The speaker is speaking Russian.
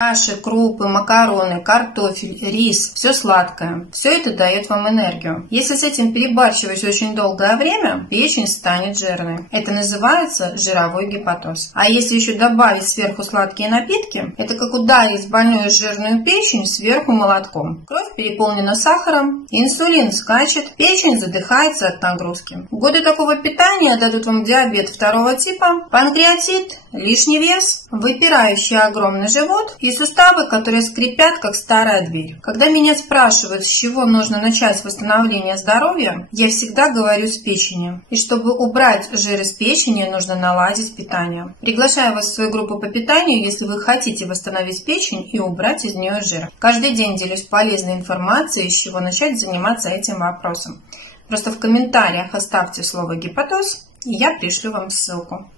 Каши, крупы, макароны, картофель, рис, все сладкое. Все это дает вам энергию. Если с этим перебарщивать очень долгое время, печень станет жирной. Это называется жировой гепатоз. А если еще добавить сверху сладкие напитки, это как ударить больную жирную печень сверху молотком. Кровь переполнена сахаром, инсулин скачет, печень задыхается от нагрузки. Годы такого питания дадут вам диабет второго типа, панкреатит, лишний вес, выпирающий огромный живот и суставы, которые скрипят, как старая дверь. Когда меня спрашивают, с чего нужно начать восстановление здоровья, я всегда говорю с печени. И чтобы убрать жир из печени, нужно наладить питание. Приглашаю вас в свою группу по питанию, если вы хотите восстановить печень и убрать из нее жир. Каждый день делюсь полезной информацией, с чего начать заниматься этим вопросом. Просто в комментариях оставьте слово «гепатоз», и я пришлю вам ссылку.